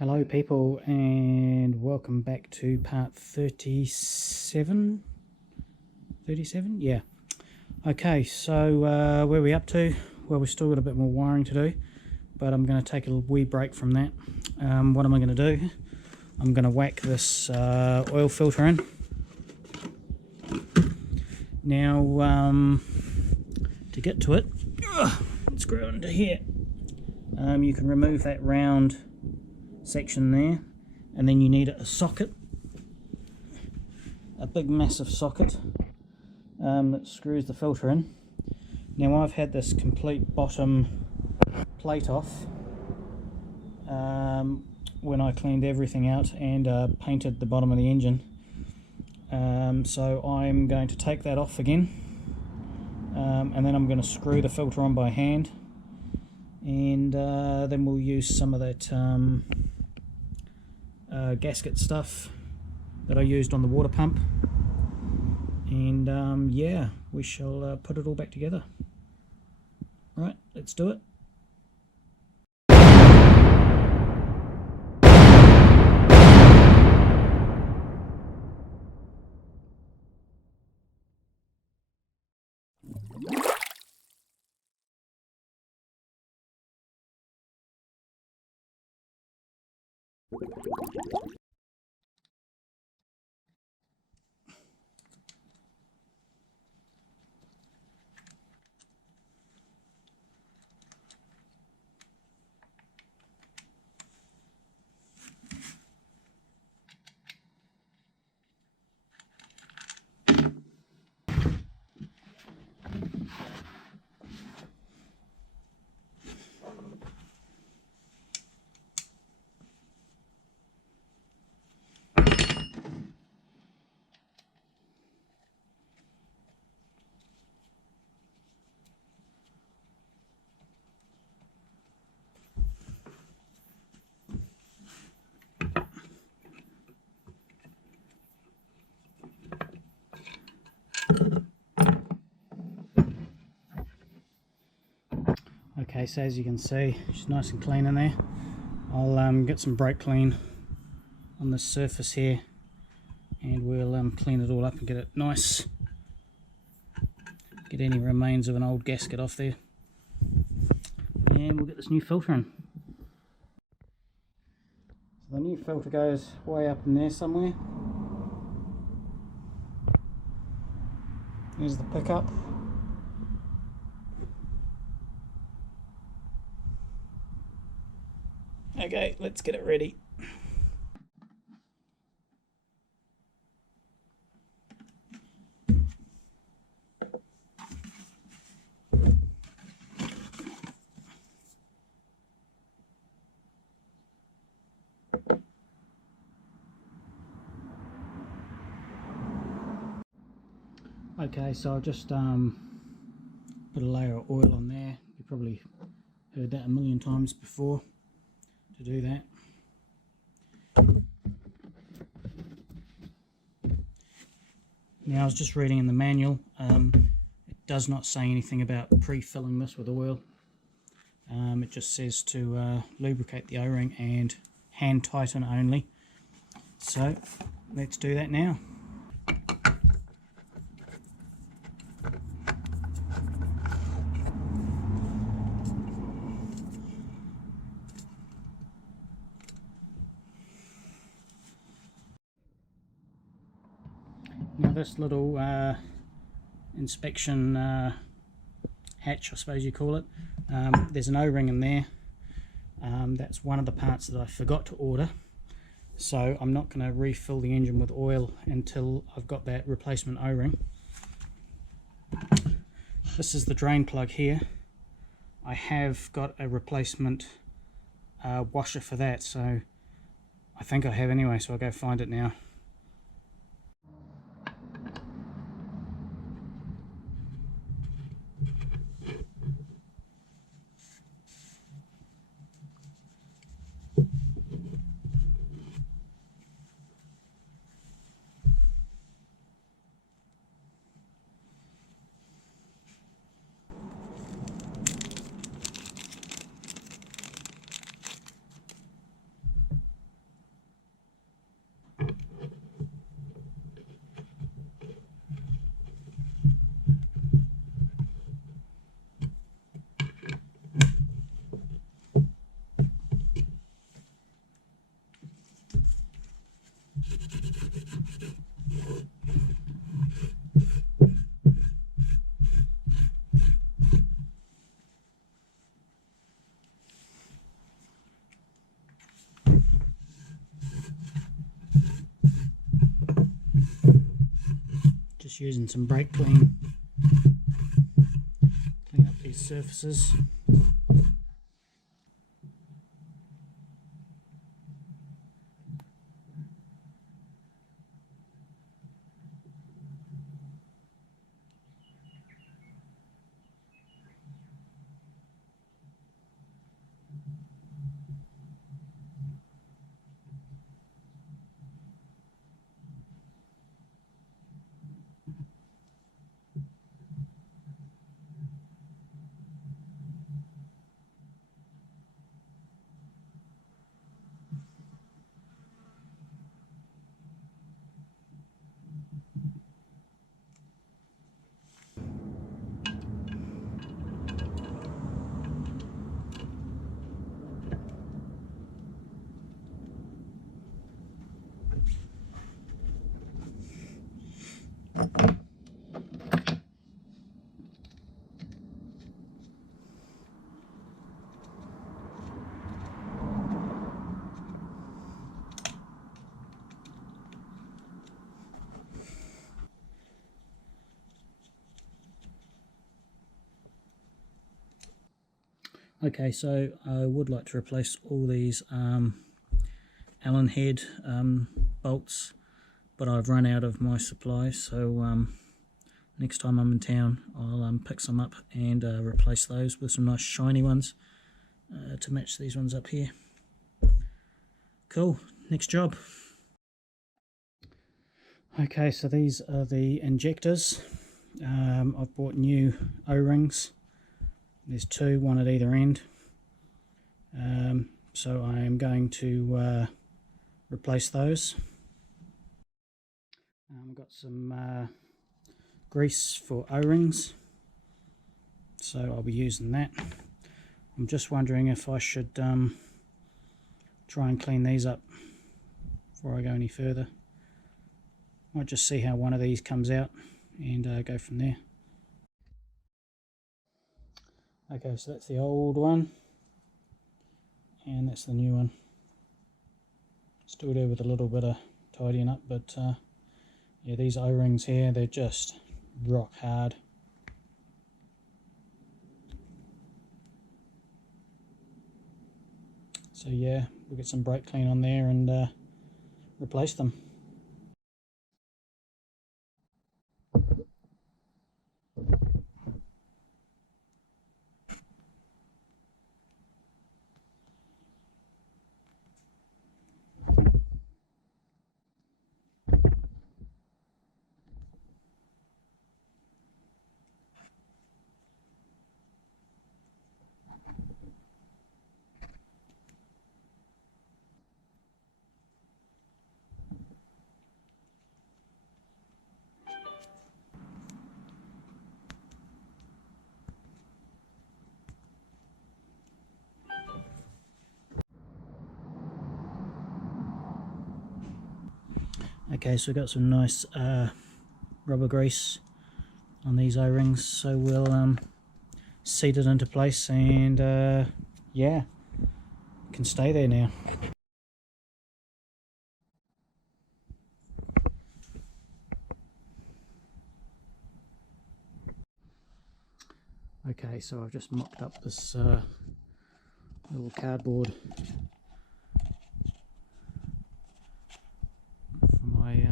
Hello people, and welcome back to part 37. Yeah. Okay, so where are we up to? Well, we've still got a bit more wiring to do, but I'm going to take a wee break from that. What am I going to do? I'm going to whack this oil filter in. Now, to get to it, screw it into here. You can remove that round section there, and then you need a socket, a big massive socket that screws the filter in. Now I've had this complete bottom plate off when I cleaned everything out and painted the bottom of the engine, so I'm going to take that off again, and then I'm going to screw the filter on by hand, and then we'll use some of that gasket stuff that I used on the water pump, and yeah, we shall put it all back together. Right, let's do it. Okay, so as you can see, it's nice and clean in there. I'll get some brake clean on this surface here, and we'll clean it all up and get it nice. Get any remains of an old gasket off there, and we'll get this new filter in. So the new filter goes way up in there somewhere. There's the pickup. Okay, let's get it ready. Okay, so I've just put a layer of oil on there. You probably heard that a million times before. To do that, now I was just reading in the manual, it does not say anything about pre-filling this with oil. It just says to lubricate the O-ring and hand tighten only. So let's do that now. Now this little inspection hatch, I suppose you call it, there's an O-ring in there. That's one of the parts that I forgot to order, so I'm not going to refill the engine with oil until I've got that replacement O-ring. This is the drain plug here. I have got a replacement washer for that, so I think I have anyway, so I'll go find it now. Just using some brake clean up these surfaces. Okay, so I would like to replace all these Allen head bolts, but I've run out of my supply, so next time I'm in town I'll pick some up and replace those with some nice shiny ones to match these ones up here. Cool, next job. Okay, so these are the injectors. I've bought new O-rings. There's two, one at either end. So I am going to replace those. I've got some grease for O-rings, so I'll be using that. I'm just wondering if I should try and clean these up before I go any further. Might just see how one of these comes out and go from there. Okay, so that's the old one and that's the new one. Still there with a little bit of tidying up, but yeah, these O-rings here, they're just rock hard. So yeah, we'll get some brake clean on there and replace them. Okay, so we've got some nice rubber grease on these O-rings, so we'll seat it into place and yeah, it can stay there now. Okay, so I've just mocked up this little cardboard for my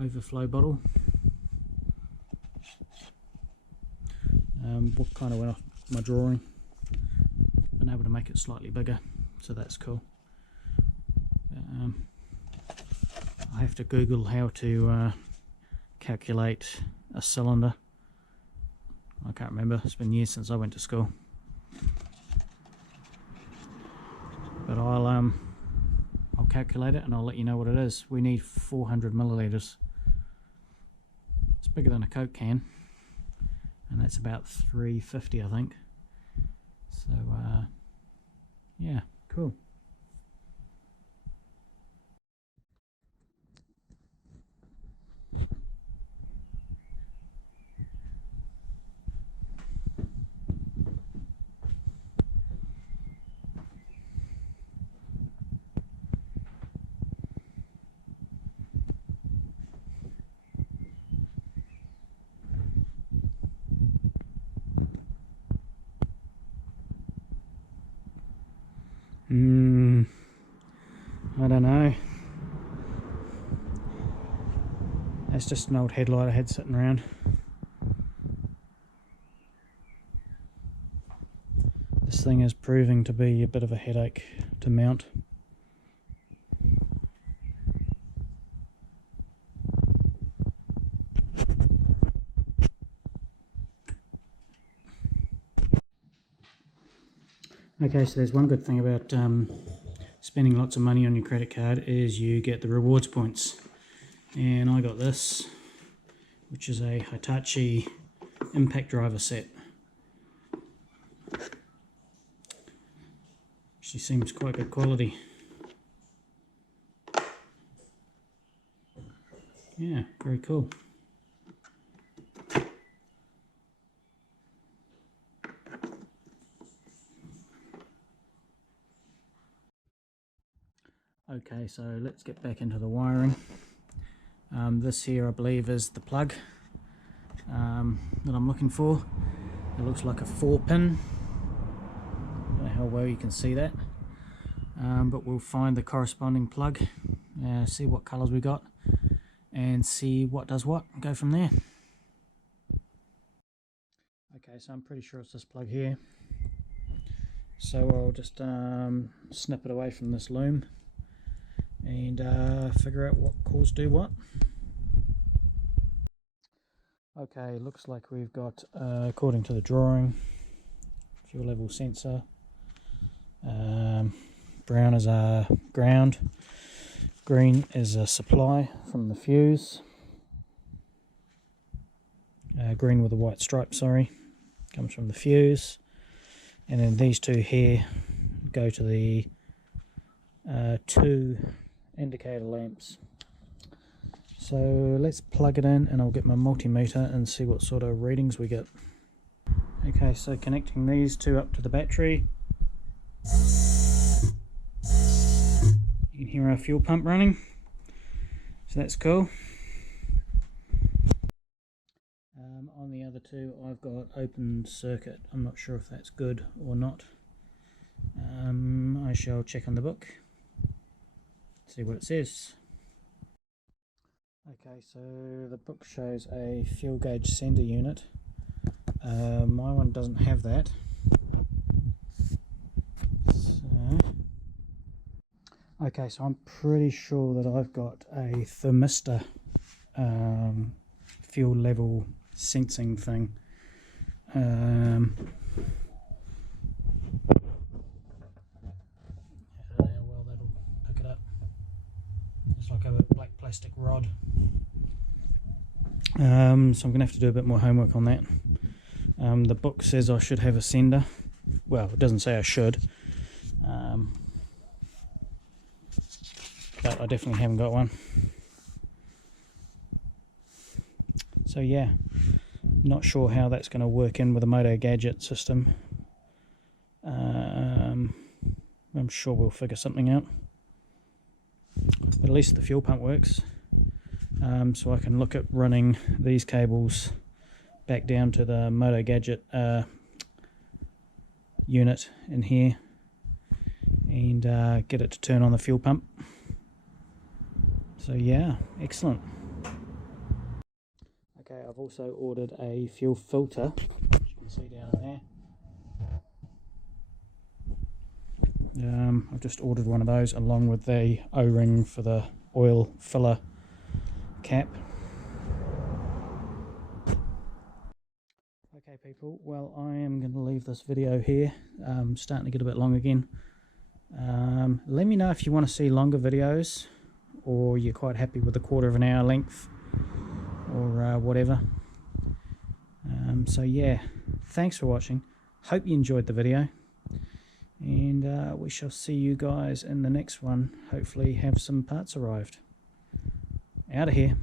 Overflow bottle. What kind of went off my drawing. Been able to make it slightly bigger, so that's cool. I have to Google how to calculate a cylinder. I can't remember, it's been years since I went to school. But I'll calculate it and I'll let you know what it is. We need 400 millilitres. It's bigger than a Coke can, and that's about 350, I think. So yeah, cool. I don't know. That's just an old headlight I had sitting around. This thing is proving to be a bit of a headache to mount. Okay, so there's one good thing about spending lots of money on your credit card is you get the rewards points. And I got this, which is a Hitachi Driver Set. Actually seems quite good quality. Yeah, very cool. Okay, so let's get back into the wiring. This here I believe is the plug that I'm looking for. It looks like a 4-pin. I don't know how well you can see that, but we'll find the corresponding plug, see what colours we got, and see what does what, and go from there. Okay, so I'm pretty sure it's this plug here. So I'll just snip it away from this loom and figure out what cores do what. Okay, looks like we've got, according to the drawing, fuel level sensor. Brown is a ground, green is a supply from the fuse. Green with a white stripe, sorry, comes from the fuse. And then these two here go to the 2 indicator lamps. So let's plug it in and I'll get my multimeter and see what sort of readings we get. Okay, so connecting these two up to the battery. You can hear our fuel pump running, so that's cool. On the other two I've got open circuit. I'm not sure if that's good or not. I shall check on the book, see what it says. Okay, so the book shows a fuel gauge sender unit. My one doesn't have that. Okay, so I'm pretty sure that I've got a thermistor fuel level sensing thing. I don't know how well that'll pick it up. It's like a black plastic rod. So I'm going to have to do a bit more homework on that. The book says I should have a sender. Well, it doesn't say I should. But I definitely haven't got one. So yeah, not sure how that's going to work in with a motogadget system. I'm sure we'll figure something out. But at least the fuel pump works. So I can look at running these cables back down to the motogadget unit in here and get it to turn on the fuel pump. So yeah, excellent. Okay, I've also ordered a fuel filter, which you can see down there. I've just ordered one of those along with the O-ring for the oil filler cap. Okay people, well I am going to leave this video here. Starting to get a bit long again. Let me know if you want to see longer videos, or you're quite happy with a 1/4 of an hour length, or whatever. So yeah, thanks for watching. Hope you enjoyed the video, and we shall see you guys in the next one. Hopefully have some parts arrived. Out of here.